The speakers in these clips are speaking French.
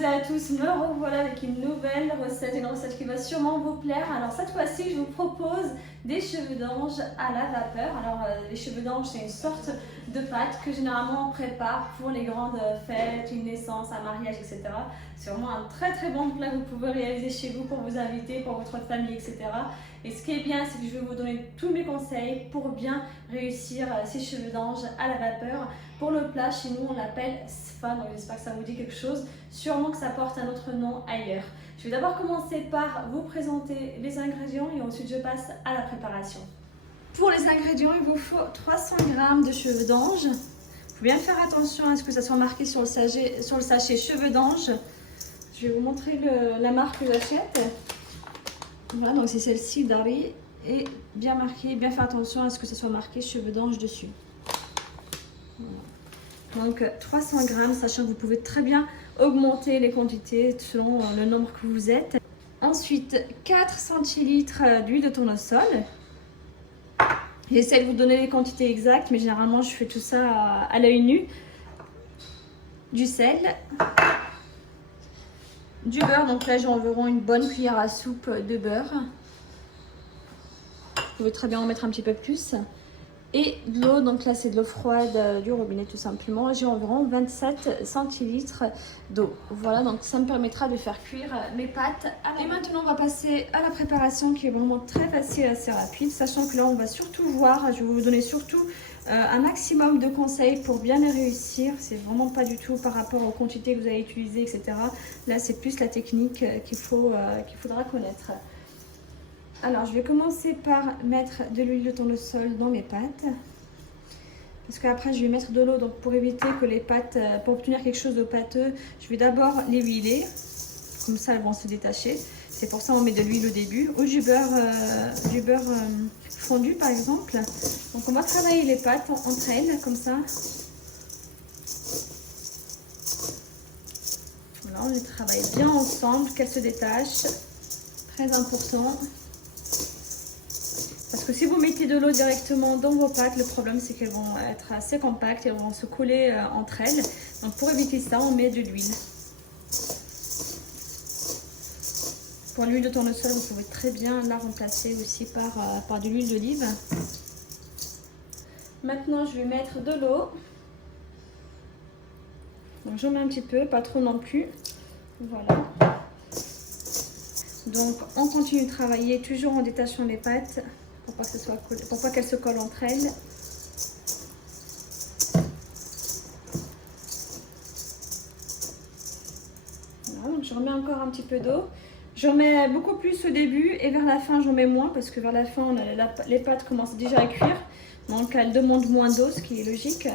et à tous, me revoilà avec une nouvelle recette, une recette qui va sûrement vous plaire. Alors cette fois-ci, je vous propose des cheveux d'ange à la vapeur. Alors les cheveux d'ange, c'est une sorte de pâte que généralement on prépare pour les grandes fêtes, une naissance, un mariage, etc. C'est vraiment un très très bon plat que vous pouvez réaliser chez vous pour vos invités, pour votre famille, etc. Et ce qui est bien, c'est que je vais vous donner tous mes conseils pour bien réussir ces cheveux d'ange à la vapeur. Pour le plat, chez nous, on l'appelle sfa, donc j'espère que ça vous dit quelque chose. Sûrement que ça porte un autre nom ailleurs. Je vais d'abord commencer par vous présenter les ingrédients et ensuite je passe à la préparation. Pour les ingrédients, il vous faut 300 g de cheveux d'ange. Il faut bien faire attention à ce que ça soit marqué sur le sachet cheveux d'ange. Je vais vous montrer la marque que j'achète. Voilà, donc c'est celle-ci, Dari, et bien marqué, bien faire attention à ce que ça soit marqué cheveux d'ange dessus. Voilà. Donc 300 g, sachant que vous pouvez très bien augmenter les quantités selon le nombre que vous êtes. Ensuite, 4 centilitres d'huile de tournesol. J'essaie de vous donner les quantités exactes, mais généralement je fais tout ça à l'œil nu. Du sel. Du beurre, donc là j'ai environ une bonne cuillère à soupe de beurre. Vous pouvez très bien en mettre un petit peu plus. Et de l'eau, donc là c'est de l'eau froide du robinet tout simplement. J'ai environ 27 centilitres d'eau. Voilà, donc ça me permettra de faire cuire mes pâtes. Et maintenant on va passer à la préparation qui est vraiment très facile et assez rapide. Sachant que là on va surtout voir, je vais vous donner surtout un maximum de conseils pour bien les réussir. C'est vraiment pas du tout par rapport aux quantités que vous allez utiliser, etc. Là c'est plus la technique qu'il faudra connaître. Alors, je vais commencer par mettre de l'huile de tournesol dans mes pâtes. Parce qu'après, je vais mettre de l'eau. Donc, pour éviter que les pâtes, pour obtenir quelque chose de pâteux, je vais d'abord les huiler. Comme ça, elles vont se détacher. C'est pour ça qu'on met de l'huile au début. Ou du beurre fondu, par exemple. Donc, on va travailler les pâtes entre elles, comme ça. Voilà, on les travaille bien ensemble, qu'elles se détachent. Très important. Parce que si vous mettez de l'eau directement dans vos pâtes, le problème c'est qu'elles vont être assez compactes et elles vont se coller entre elles. Donc pour éviter ça, on met de l'huile. Pour l'huile de tournesol, vous pouvez très bien la remplacer aussi par de l'huile d'olive. Maintenant, je vais mettre de l'eau. Donc j'en mets un petit peu, pas trop non plus. Voilà. Donc on continue de travailler toujours en détachant les pâtes. Pour pas qu'elles se collent entre elles. Voilà, donc je remets encore un petit peu d'eau. J'en mets beaucoup plus au début et vers la fin j'en mets moins parce que vers la fin les pâtes commencent déjà à cuire. Donc elles demandent moins d'eau, ce qui est logique.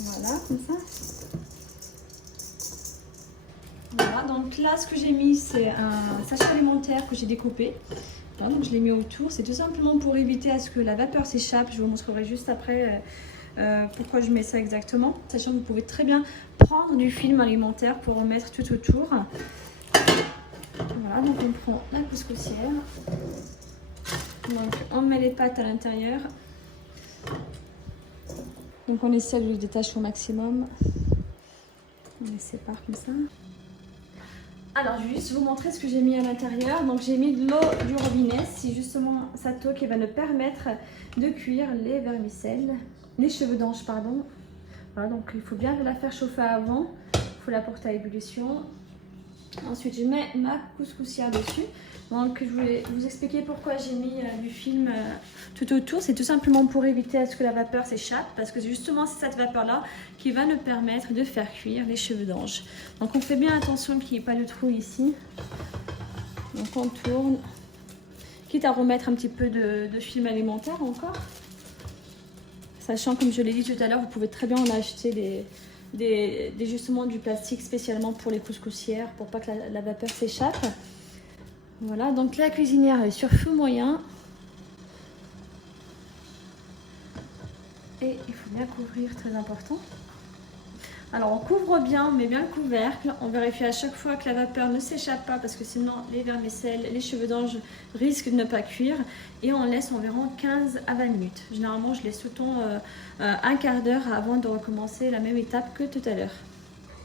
Voilà, comme ça. Voilà, donc là ce que j'ai mis c'est un sachet alimentaire que j'ai découpé. Voilà, donc je l'ai mis autour, c'est tout simplement pour éviter à ce que la vapeur s'échappe. Je vous montrerai juste après pourquoi je mets ça exactement. Sachant que vous pouvez très bien prendre du film alimentaire pour en mettre tout autour. Voilà, donc on prend la couscoussière. Donc on met les pâtes à l'intérieur. Donc on essaie de les détacher au maximum. On les sépare comme ça. Alors, je vais juste vous montrer ce que j'ai mis à l'intérieur. Donc, j'ai mis de l'eau du robinet. C'est justement cette eau qui va nous permettre de cuire les vermicelles, les cheveux d'ange, pardon. Voilà, donc il faut bien la faire chauffer avant. Il faut la porter à ébullition. Ensuite, je mets ma couscoussière dessus. Donc, je voulais vous expliquer pourquoi j'ai mis du film tout autour. C'est tout simplement pour éviter à ce que la vapeur s'échappe. Parce que justement, c'est cette vapeur-là qui va nous permettre de faire cuire les cheveux d'ange. Donc, on fait bien attention qu'il n'y ait pas de trou ici. Donc, on tourne. Quitte à remettre un petit peu de film alimentaire encore. Sachant, comme je l'ai dit tout à l'heure, vous pouvez très bien en acheter justement du plastique spécialement pour les couscoussières, pour pas que la vapeur s'échappe. Voilà, donc la cuisinière est sur feu moyen. Et il faut bien couvrir, très important. Alors on couvre bien, on met bien le couvercle, on vérifie à chaque fois que la vapeur ne s'échappe pas parce que sinon les vermicelles, les cheveux d'ange risquent de ne pas cuire et on laisse environ 15 à 20 minutes. Généralement je laisse tout le temps un quart d'heure avant de recommencer la même étape que tout à l'heure.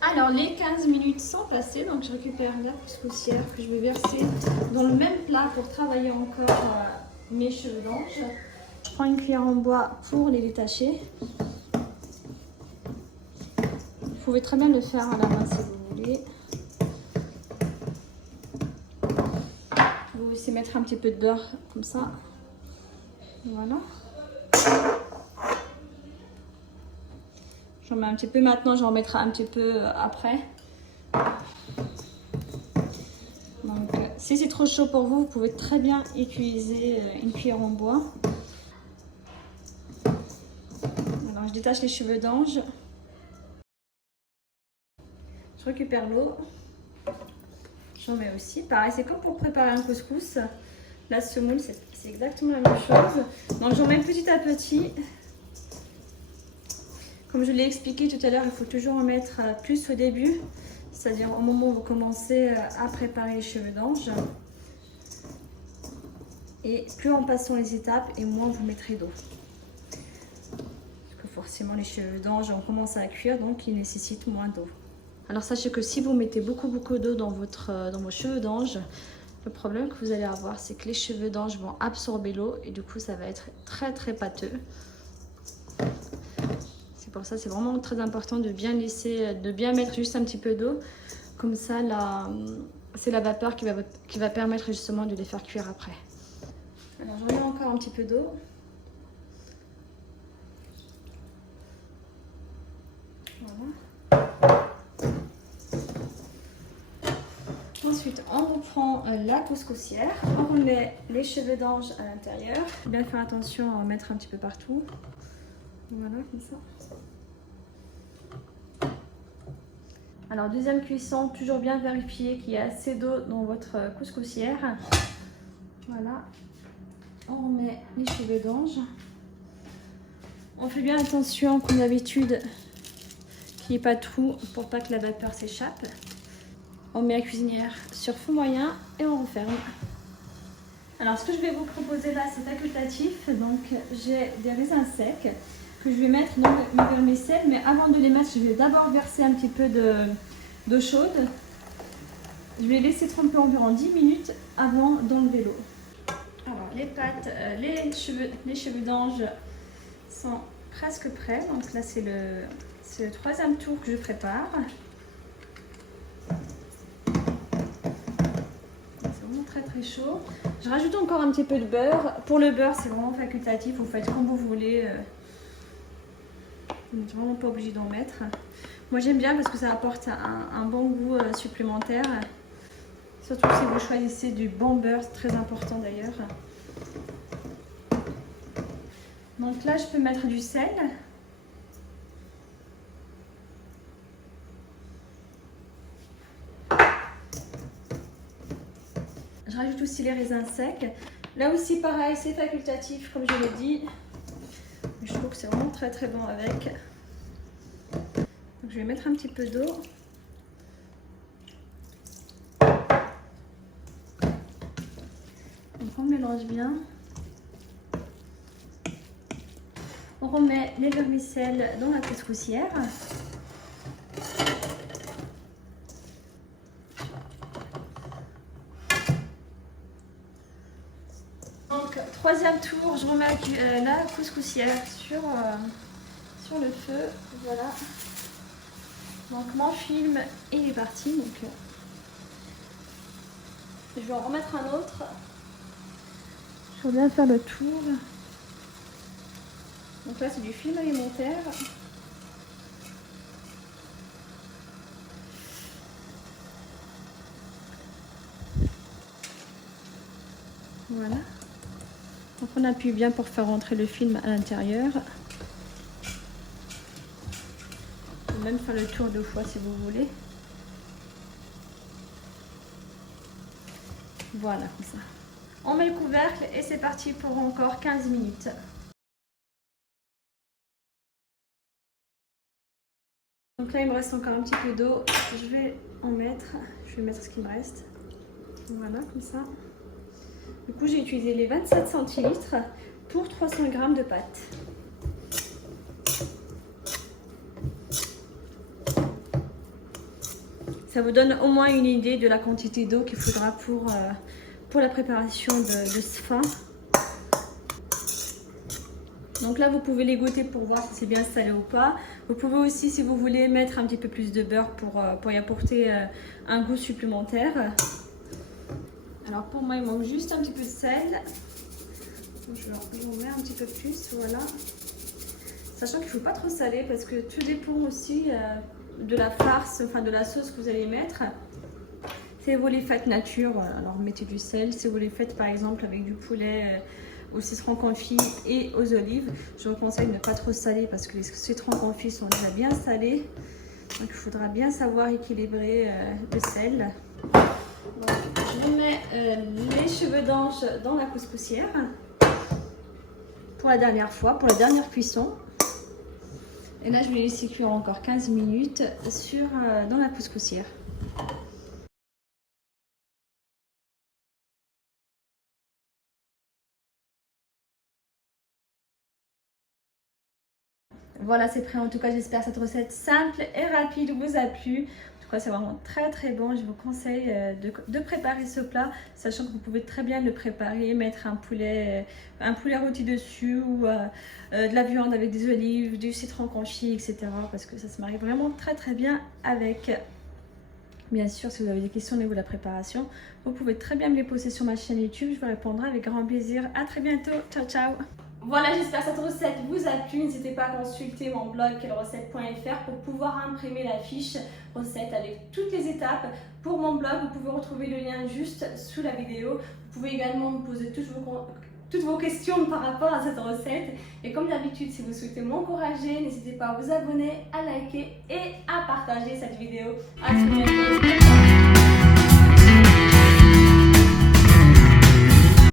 Alors les 15 minutes sont passées, donc je récupère la couscoussière que je vais verser dans le même plat pour travailler encore mes cheveux d'ange. Je prends une cuillère en bois pour les détacher. Vous pouvez très bien le faire à la main si vous voulez. Vous pouvez aussi mettre un petit peu de beurre comme ça. Voilà. J'en mets un petit peu maintenant, j'en mettrai un petit peu après. Donc, si c'est trop chaud pour vous, vous pouvez très bien utiliser une cuillère en bois. Alors, je détache les cheveux d'ange. Je récupère l'eau. J'en mets aussi. Pareil, c'est comme pour préparer un couscous. La semoule, c'est exactement la même chose. Donc, j'en mets petit à petit. Comme je l'ai expliqué tout à l'heure, il faut toujours en mettre plus au début. C'est-à-dire au moment où vous commencez à préparer les cheveux d'ange. Et plus en passant les étapes, et moins vous mettrez d'eau. Parce que forcément, les cheveux d'ange, on commence à cuire, donc ils nécessitent moins d'eau. Alors sachez que si vous mettez beaucoup d'eau dans vos cheveux d'ange, le problème que vous allez avoir, c'est que les cheveux d'ange vont absorber l'eau et du coup ça va être très pâteux. C'est pour ça c'est vraiment très important de bien mettre juste un petit peu d'eau. Comme ça, c'est la vapeur qui va permettre justement de les faire cuire après. Alors je remets encore un petit peu d'eau. Voilà. Ensuite, on reprend la couscoussière, on remet les cheveux d'ange à l'intérieur. Il faut bien faire attention à en mettre un petit peu partout. Voilà, comme ça. Alors, deuxième cuisson, toujours bien vérifier qu'il y a assez d'eau dans votre couscoussière. Voilà. On remet les cheveux d'ange. On fait bien attention, comme d'habitude, qu'il n'y ait pas tout pour pas que la vapeur s'échappe. On met la cuisinière sur feu moyen et on referme. Alors ce que je vais vous proposer là, c'est facultatif. Donc j'ai des raisins secs que je vais mettre dans mes vermicelles. Mais avant de les mettre, je vais d'abord verser un petit peu d'eau chaude. Je vais laisser tremper environ 10 minutes avant d'enlever l'eau. Alors les pâtes, les cheveux d'ange sont presque prêts. Donc là c'est le troisième tour que je prépare. Très chaud. Je rajoute encore un petit peu de beurre. Pour le beurre, c'est vraiment facultatif. Vous faites comme vous voulez. Vous n'êtes vraiment pas obligé d'en mettre. Moi, j'aime bien parce que ça apporte un bon goût supplémentaire. Surtout si vous choisissez du bon beurre, c'est très important d'ailleurs. Donc là, je peux mettre du sel. Je rajoute aussi les raisins secs. Là aussi, pareil, c'est facultatif, comme je l'ai dit. Je trouve que c'est vraiment très bon avec. Donc, je vais mettre un petit peu d'eau. Donc, on mélange bien. On remet les vermicelles dans la couscoussière. Troisième tour, je remets la couscoussière sur le feu. Voilà. Donc mon film est parti. Donc, je vais en remettre un autre. Je vais bien faire le tour. Donc là, c'est du film alimentaire. Voilà. Donc on appuie bien pour faire rentrer le film à l'intérieur. Vous pouvez même faire le tour 2 fois si vous voulez. Voilà, comme ça. On met le couvercle et c'est parti pour encore 15 minutes. Donc là il me reste encore un petit peu d'eau, je vais mettre ce qui me reste. Voilà, comme ça. Du coup j'ai utilisé les 27 centilitres pour 300 g de pâte. Ça vous donne au moins une idée de la quantité d'eau qu'il faudra pour la préparation de ce pain. Donc là, vous pouvez les goûter pour voir si c'est bien salé ou pas. Vous pouvez aussi, si vous voulez, mettre un petit peu plus de beurre pour y apporter un goût supplémentaire. Alors pour moi, il manque juste un petit peu de sel. Je vous mets un petit peu plus, voilà. Sachant qu'il ne faut pas trop saler parce que tout dépend aussi de la farce, enfin de la sauce que vous allez mettre. Si vous les faites nature, alors mettez du sel. Si vous les faites par exemple avec du poulet au citron confit et aux olives, je vous conseille de ne pas trop saler parce que les citrons confits sont déjà bien salés. Donc il faudra bien savoir équilibrer le sel. Donc, je mets les cheveux d'ange dans la couscoussière pour la dernière fois, pour la dernière cuisson. Et là je vais les laisser cuire encore 15 minutes dans la couscoussière. Voilà, c'est prêt. En tout cas, j'espère que cette recette simple et rapide vous a plu. En tout cas, c'est vraiment très très bon. Je vous conseille de préparer ce plat, sachant que vous pouvez très bien le préparer, mettre un poulet rôti dessus ou de la viande avec des olives, du citron confit, etc. Parce que ça se marie vraiment très très bien avec. Bien sûr, si vous avez des questions au niveau de la préparation, vous pouvez très bien me les poser sur ma chaîne YouTube. Je vous répondrai avec grand plaisir. À très bientôt. Ciao, ciao. Voilà, j'espère que cette recette vous a plu. N'hésitez pas à consulter mon blog quellecette.fr pour pouvoir imprimer la fiche recette avec toutes les étapes. Pour mon blog, vous pouvez retrouver le lien juste sous la vidéo. Vous pouvez également me poser toutes vos questions par rapport à cette recette. Et comme d'habitude, si vous souhaitez m'encourager, n'hésitez pas à vous abonner, à liker et à partager cette vidéo. À très bientôt.